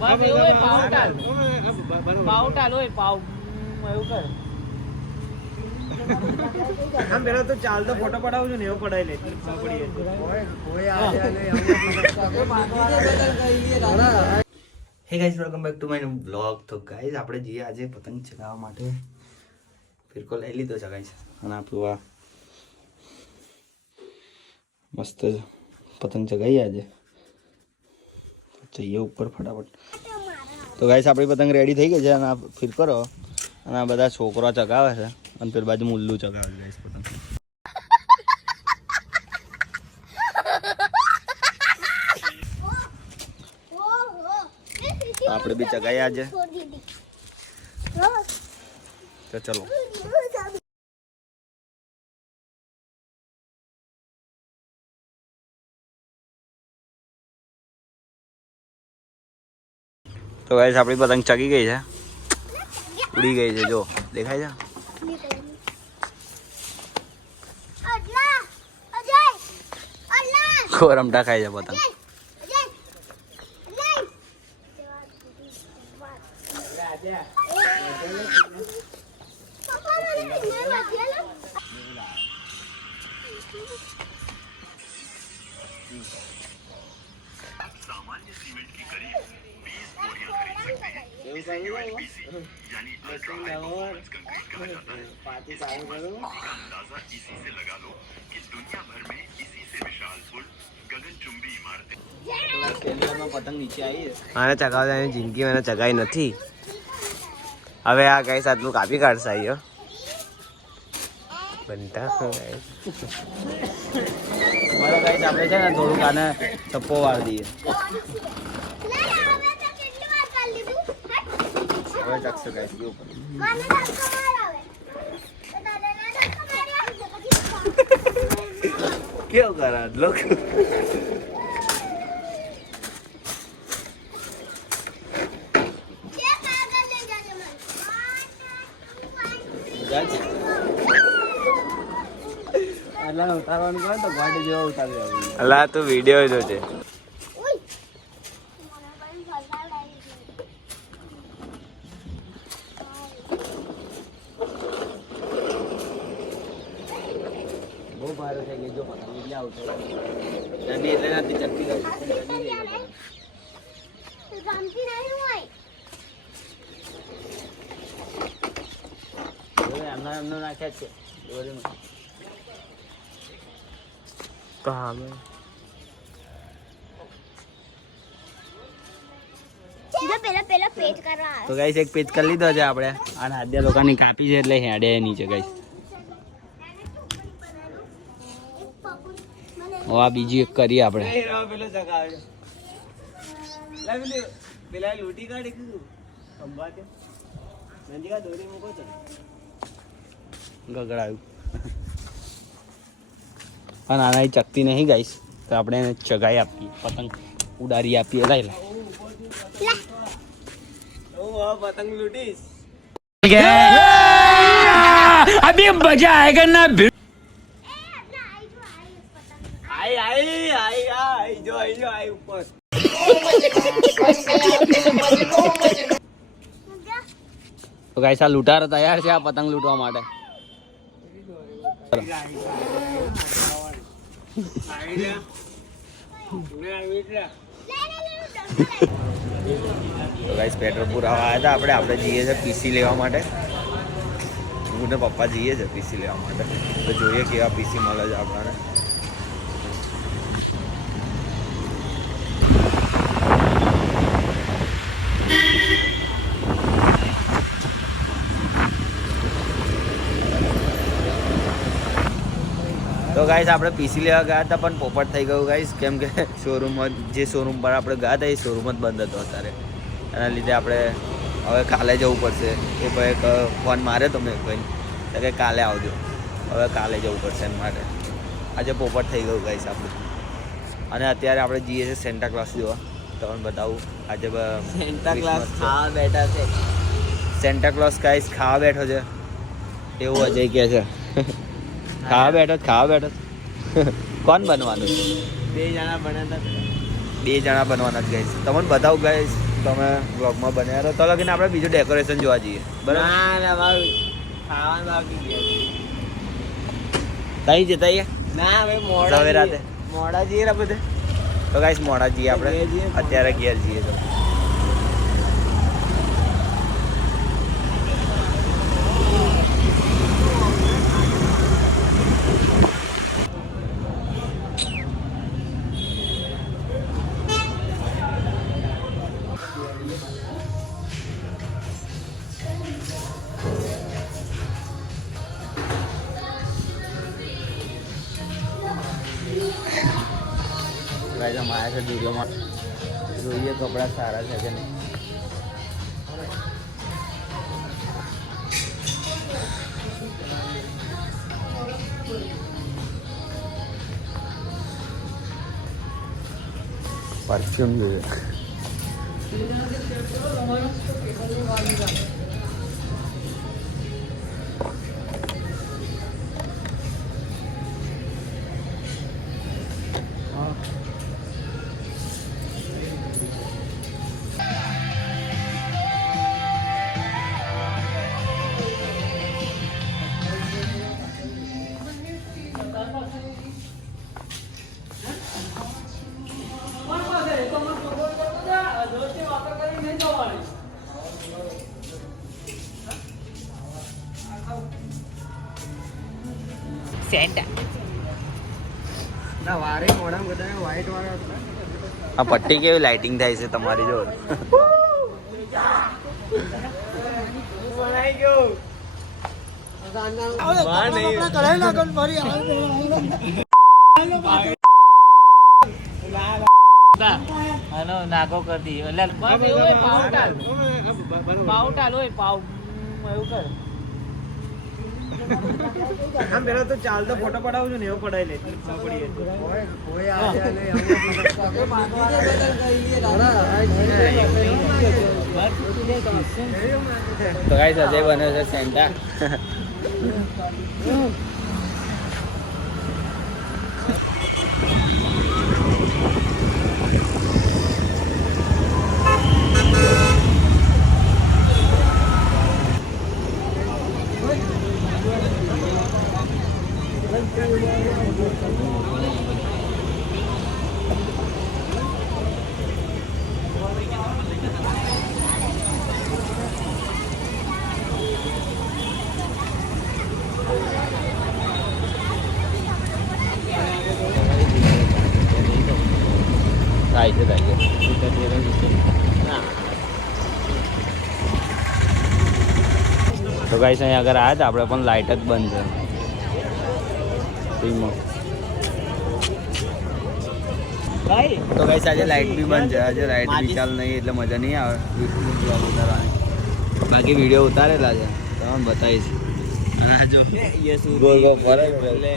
બસ એવું હોય પાવ ટાલ હોય પાવ એવું કર આમ પેલો તો ચાલતો ફોટો પડાવું છું ને એવો પડાવી લે હે guys welcome back to my blog. તો ગાઈસ આપણે જઈએ આજે પતંગ ચગાવવા માટે. ફિરકો લઈ લીધો છે ગાઈસ અને આપણું આ મસ્ત પતંગ ચગાવીએ આજે. જઈએ ઉપર ફટાફટ. તો ગાઈસ આપણી પતંગ રેડી થઈ ગઈ છે અને આ ફિરકો રહો અને આ બધા છોકરા ચગાવે છે અને પેલી બાજુ મુલ્લું ચગાવે છે ગાઈસ પતંગ. આપણે બી ચગાવીએ આજે. તો ચલો. તો ગાઈસ આપણી પતંગ ચગી ગઈ છે, ઉડી ગઈ છે. જો દેખાય છે. રમટા ખાય છે પતંગ. सामान्य सीमेंट की करीब 20 बोरियां खरीद सकते हैं. इसे UHPC यानी अल्ट्रा हाई परफॉर्मेंस कंक्रीट कहा जाता है. इसकी मजबूती का अंदाजा इसी से लगा लो कि दुनिया भर में इसी से विशाल पुल, गगनचुंबी इमारतें. पतंग नीचे आई है. माने चगावવાની જિંદગી મને ચગાઈ નથી. હવે આ ગાઈસ આટલું કાપી કાઢશે આયો બનતા ગાઈસ. મારો ગાઈસ આપણે છે ને થોડુંક આને ટપ્પો વાર દઈએ. હવે ટકશે ગાઈસ જો ઉપર. કેવું કરા લોક. ઉતારવાનું કહે તો ગાડી જેવો ઉતારી દેવાનું. અલા તું વિડીયો જોજે. બહુ ભારે થઈ ગઈ જો પતંગ એટલે આવતો જલ્દી એટલે નથી ચડતી ગઈ. એમનો નાખ્યા છે દોરીમાં. તો ગાઈસ એક પેજ કરી લીધો છે આપણે. અને હાદ્યા લોકોની કાપી છે એટલે હેડે નીચે ગાઈસ. આ બીજી એક કરીએ આપણે. ગગડાયું પણ આના ચકતી નહીં ગાઈસ તો આપણે એને ચગાઈ આપીએ, પતંગ ઉડાડી આપીએ. લઈ લે પતંગ લૂટીશ. અભી મજા આયેગા ના. આઈ આઈ આઈ આઈ જો આઈ ઉપર. તો ગાઈસ આ લૂંટારો તૈયાર છે આ પતંગ લૂંટવા માટે. તો ગાઈસ પેટ્રોલ પુરાવા આવ્યા હતા આપણે જઈએ છીએ પીસી લેવા માટે. હું ને પપ્પા જઈએ છીએ પીસી લેવા માટે. તો જોઈએ કેવા પીસી મળે છે આપણને. તો ગાઈસ આપણે પીસી લેવા ગયા હતા પણ પોપટ થઈ ગયું ગાઈસ. કેમ કે શોરૂમ જે શોરૂમ પર આપણે ગયા હતા એ શોરૂમ જ બંધ હતો અત્યારે. એના લીધે આપણે હવે કાલે જવું પડશે. એ ભાઈ ફોન માર્યો તો મેં ભાઈ કે કાલે આવજો. હવે કાલે જવું પડશે એના માટે. આજે પોપટ થઈ ગયું ગાઈસ આપણું. અને અત્યારે આપણે જઈએ છીએ સેન્ટા ક્લોઝ જોવા. તમને બતાવું આજે સેન્ટા ક્લોઝ ખાવા બેઠા છે. સેન્ટા ક્લોઝ ગાઈસ ખાવા બેઠો છે એવું અજય કહે છે. ખાવા બેઠો કોણ બનવાનું? બે જણા બનવાના જ ગાઈસ. તમને બતાવું ગાઈસ તમે બ્લોગમાં બન્યા રહો. તો લગીને આપણે બીજું ડેકોરેશન જોવા જઈએ. બરાબર? ના મારું ખાવાનું બાકી ગયા તઈ જતા અહીંયા ના ભાઈ મોડા સવેરાતે મોડા જઈએ ને બધે તો ગાઈસ મોડા જઈએ આપણે ઘેર જઈએ. અત્યારે ઘેર જઈએ તો ગાઈસ અમે આવ્યા છે વિડીયોમાં જોઈએ કપડાં સારા છે કે નહીં. પરફ્યુમ જોઈએ. આ પટ્ટી કેવી લાઇટિંગ થાય છે તમારી જો. નાકો કરતી પાવટા લોય પાવ એવું કર આમ પેલો તો ચાલતો ફોટો પડાવું છું ને એવો પડાવી લે તો ગાઈસ અજય બને છે સેન્ટા. થાય છે તો ગાઈસ અહીં આગળ આવ્યા હતા આપણે પણ લાઇટ જ બંધ છે ફ્રીમાં. તો ગાઈસ આજે લાઇટ બી બંધ છે. આજે લાઇટ બી ચાલ નહીં એટલે મજા નહીં આવે બ્લોગ ઉતારવાની. બાકી વિડીયો ઉતારેલા છે તમને બતાવીશ. જો ગોલ ગોલ ફરે બદલે